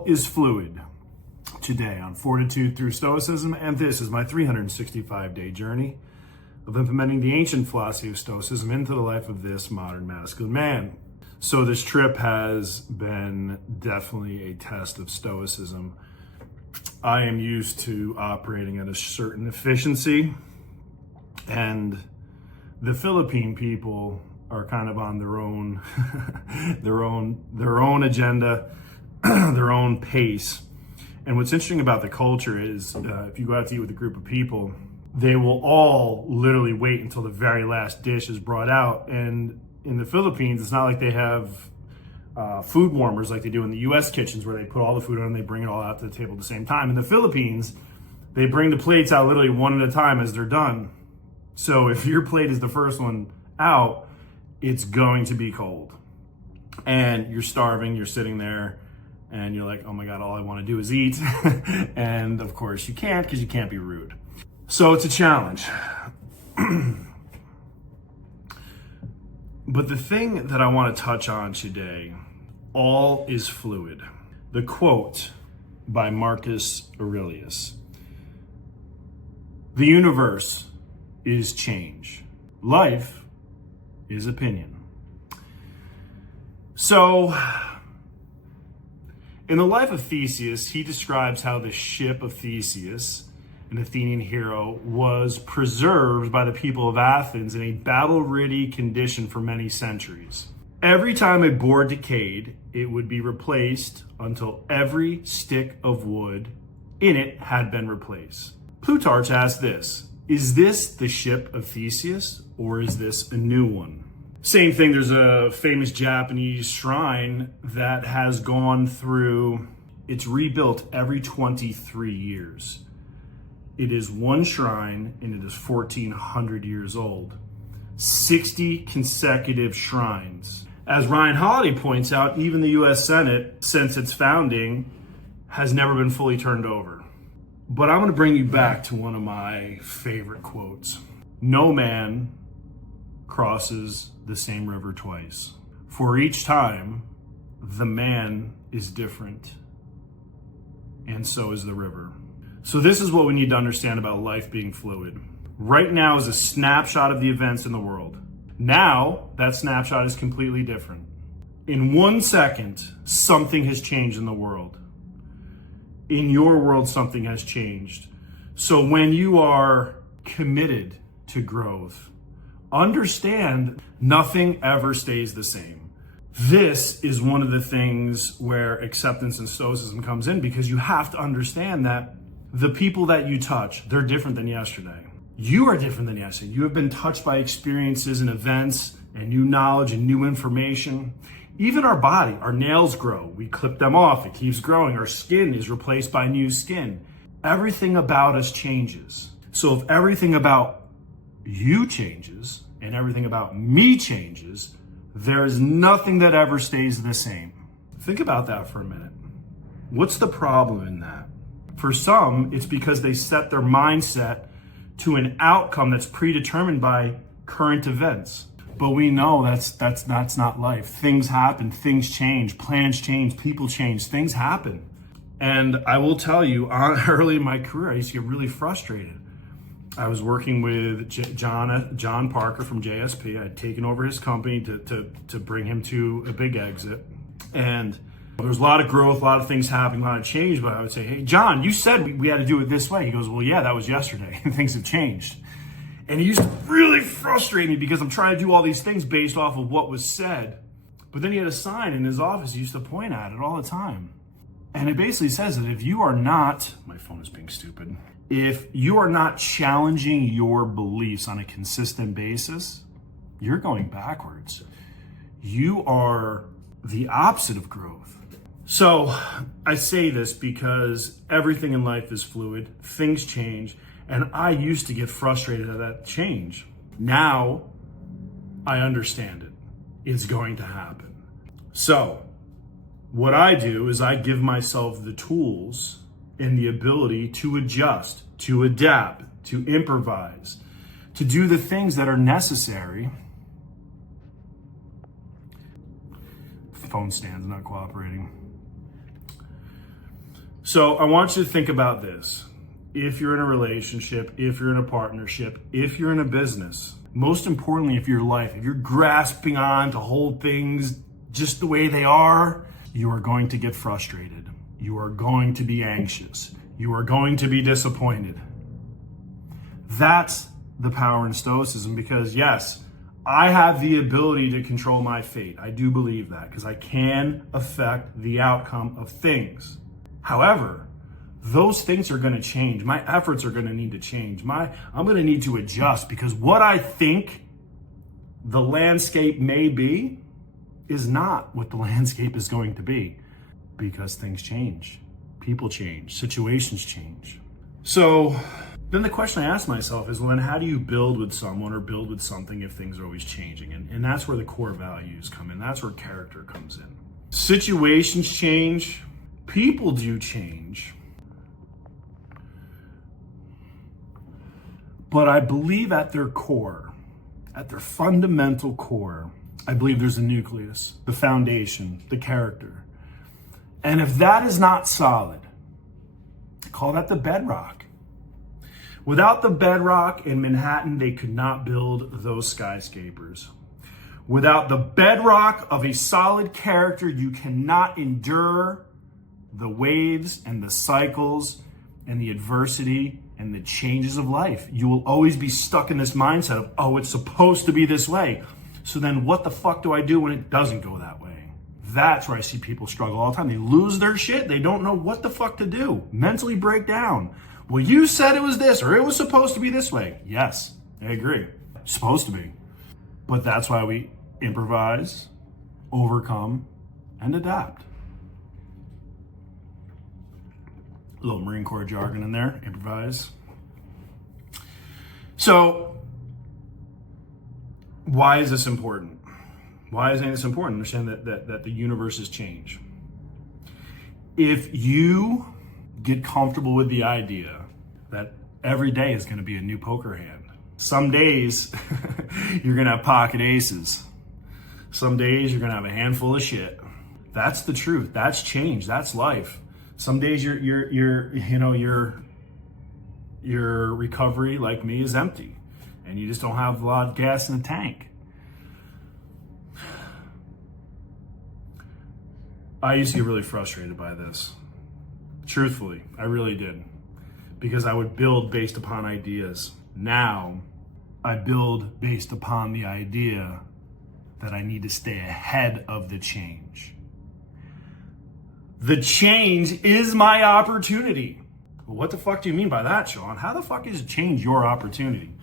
all is fluid. Today on Fortitude through Stoicism, and this is my 365-day journey of implementing the ancient philosophy of Stoicism into the life of this modern masculine man. So this trip has been definitely a test of Stoicism. I am used to operating at a certain efficiency, and the Philippine people are kind of on their own their own agenda, their own pace. And what's interesting about the culture is if you go out to eat with a group of people, they will all literally wait until the very last dish is brought out. And in the Philippines, it's not like they have food warmers like they do in the US kitchens where they put all the food on and they bring it all out to the table at the same time. In the Philippines, they bring the plates out literally one at a time as they're done. So if your plate is the first one out, it's going to be cold. And you're starving, you're sitting there, and you're like, oh my God, all I want to do is eat. And of course you can't, because you can't be rude. So it's a challenge. But the thing that I want to touch on today, all is fluid. The quote by Marcus Aurelius: the universe is change. Life is opinion. So, in the life of Theseus, he describes how the ship of Theseus, an Athenian hero, was preserved by the people of Athens in a battle-ready condition for many centuries. Every time a board decayed, it would be replaced until every stick of wood in it had been replaced. Plutarch asked this: is this the ship of Theseus, or is this a new one? Same thing, there's a famous Japanese shrine that has gone through, it's rebuilt every 23 years. It is one shrine and it is 1,400 years old. 60 consecutive shrines. As Ryan Holiday points out, even the US Senate, since its founding, has never been fully turned over. But I'm going to bring you back to one of my favorite quotes. No man crosses the same river twice. For each time, the man is different, and so is the river. So this is what we need to understand about life being fluid. Right now is a snapshot of the events in the world. Now, that snapshot is completely different. In 1 second, something has changed in the world. In your world, something has changed. So when you are committed to growth, understand nothing ever stays the same. This is one of the things where acceptance and stoicism comes in, because you have to understand that the people that you touch, they're different than yesterday. You are different than yesterday. You have been touched by experiences and events and new knowledge and new information. Even our body, our nails grow. We clip them off. It keeps growing. Our skin is replaced by new skin. Everything about us changes. So if everything about you changes and everything about me changes, there is nothing that ever stays the same. Think about that for a minute. What's the problem in that? For some, it's because they set their mindset to an outcome that's predetermined by current events. But we know that's not life. Things happen, things change, plans change, people change, things happen. And I will tell you, early in my career, I used to get really frustrated. I was working with John Parker from JSP. I had taken over his company to bring him to a big exit. And there was a lot of growth, a lot of things happening, a lot of change. But I would say, hey, John, you said we had to do it this way. He goes, well, yeah, that was yesterday. Things have changed. And he used to really frustrate me because I'm trying to do all these things based off of what was said. But then he had a sign in his office. He used to point at it all the time. And it basically says that if you are not, my phone is being stupid, if you are not challenging your beliefs on a consistent basis, you're going backwards. You are the opposite of growth. So I say this because everything in life is fluid, things change, and I used to get frustrated at that change. Now I understand it. It's going to happen. So what I do is I give myself the tools and the ability to adjust, to adapt, to improvise, to do the things that are necessary. Phone stand's not cooperating. So I want you to think about this. If you're in a relationship, if you're in a partnership, if you're in a business, most importantly, if you're life, if you're grasping on to hold things just the way they are, you are going to get frustrated. You are going to be anxious. You are going to be disappointed. That's the power in Stoicism, because yes, I have the ability to control my fate. I do believe that because I can affect the outcome of things. However, those things are going to change. My efforts are going to need to change. I'm going to need to adjust, because what I think the landscape may be is not what the landscape is going to be, because things change. People change. Situations change. So then the question I ask myself is, well, then how do you build with someone or build with something if things are always changing? And that's where the core values come in. That's where character comes in. Situations change. People do change. But I believe at their core, at their fundamental core, I believe there's a nucleus, the foundation, the character. And if that is not solid, call that the bedrock. Without the bedrock in Manhattan, they could not build those skyscrapers. Without the bedrock of a solid character, you cannot endure the waves and the cycles and the adversity and the changes of life. You will always be stuck in this mindset of, oh, it's supposed to be this way. So then what the fuck do I do when it doesn't go that way? That's where I see people struggle all the time. They lose their shit. They don't know what the fuck to do. Mentally break down. Well, you said it was this, or it was supposed to be this way. Yes, I agree. It's supposed to be. But that's why we improvise, overcome, and adapt. A little Marine Corps jargon in there, improvise. So, why is this important? Why is this important? Understand that the universes change. If you get comfortable with the idea that every day is going to be a new poker hand, some days you're going to have pocket aces. Some days you're going to have a handful of shit. That's the truth. That's change. That's life. Some days your recovery, like me, is empty, and you just don't have a lot of gas in the tank. I used to get really frustrated by this. Truthfully, I really did, because I would build based upon ideas. Now, I build based upon the idea that I need to stay ahead of the change. The change is my opportunity. Well, what the fuck do you mean by that, Shawn? How the fuck is change your opportunity?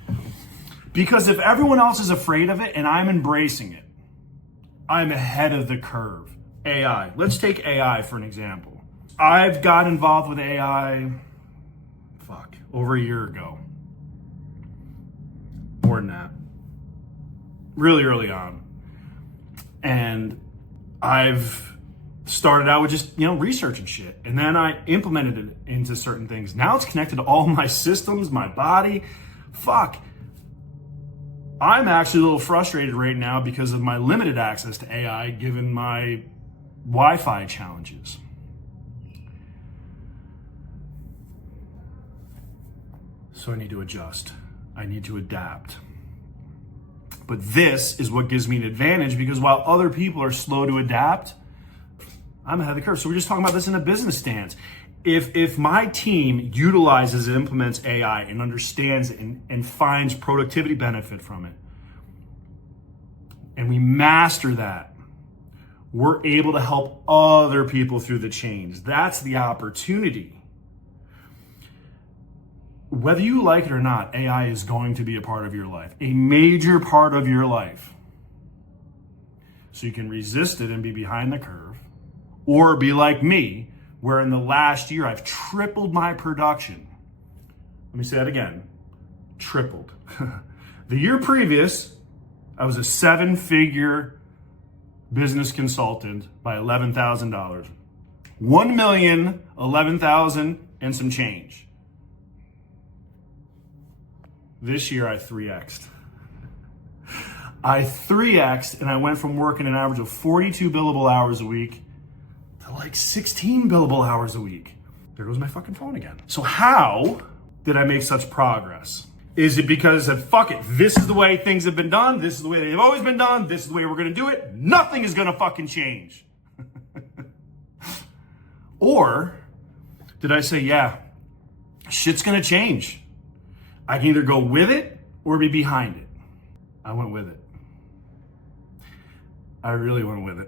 Because if everyone else is afraid of it and I'm embracing it, I'm ahead of the curve. AI. Let's take AI for an example. I've got involved with AI, over a year ago. More than that. Really early on. And I've started out with just, researching shit. And then I implemented it into certain things. Now it's connected to all my systems, my body. I'm actually a little frustrated right now because of my limited access to AI given my Wi-Fi challenges. So I need to adjust. I need to adapt. But this is what gives me an advantage, because while other people are slow to adapt, I'm ahead of the curve. So we're just talking about this in a business stance. If my team utilizes and implements AI and understands it and finds productivity benefit from it, and we master that, we're able to help other people through the change. That's the opportunity. Whether you like it or not, AI is going to be a part of your life, a major part of your life. So you can resist it and be behind the curve, or be like me, where in the last year I've tripled my production. Let me say that again, tripled. The year previous, I was a 7-figure business consultant by $11,000. $1,011,000 and some change. This year I 3X'd. I 3X'd, and I went from working an average of 42 billable hours a week to like 16 billable hours a week. There goes my fucking phone again. So how did I make such progress? Is it because I said, fuck it, this is the way things have been done, this is the way they've always been done, this is the way we're gonna do it, nothing is gonna fucking change? Or did I say, yeah, shit's gonna change. I can either go with it or be behind it. I went with it. I really went with it.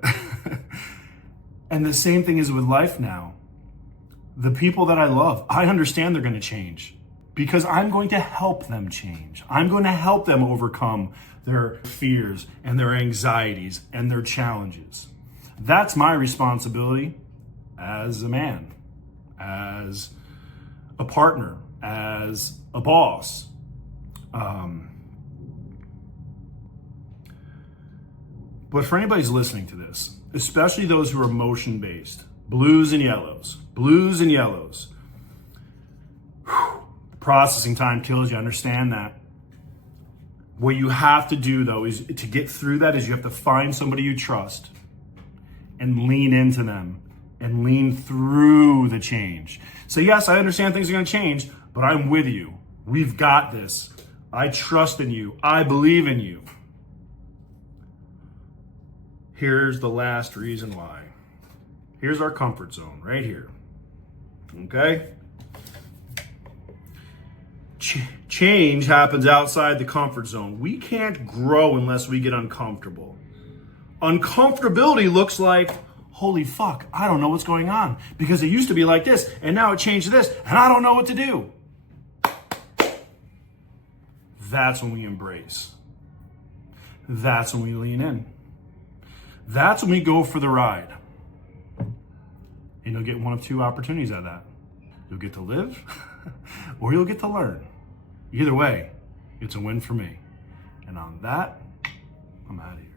And the same thing is with life now. The people that I love, I understand they're gonna change because I'm going to help them change. I'm going to help them overcome their fears and their anxieties and their challenges. That's my responsibility as a man, as a partner, as a boss. But for anybody who's listening to this, especially those who are emotion-based, blues and yellows, processing time kills you, understand that. What you have to do though is to get through that is you have to find somebody you trust and lean into them and lean through the change. So yes, I understand things are gonna change, but I'm with you. We've got this. I trust in you. I believe in you. Here's the last reason why. Here's our comfort zone right here. Okay? Change happens outside the comfort zone. We can't grow unless we get uncomfortable. Uncomfortability looks like, holy fuck, I don't know what's going on because it used to be like this and now it changed to this and I don't know what to do. That's when we embrace. That's when we lean in. That's when we go for the ride. And you'll get one of two opportunities out of that. You'll get to live or you'll get to learn. Either way, it's a win for me. And on that, I'm out of here.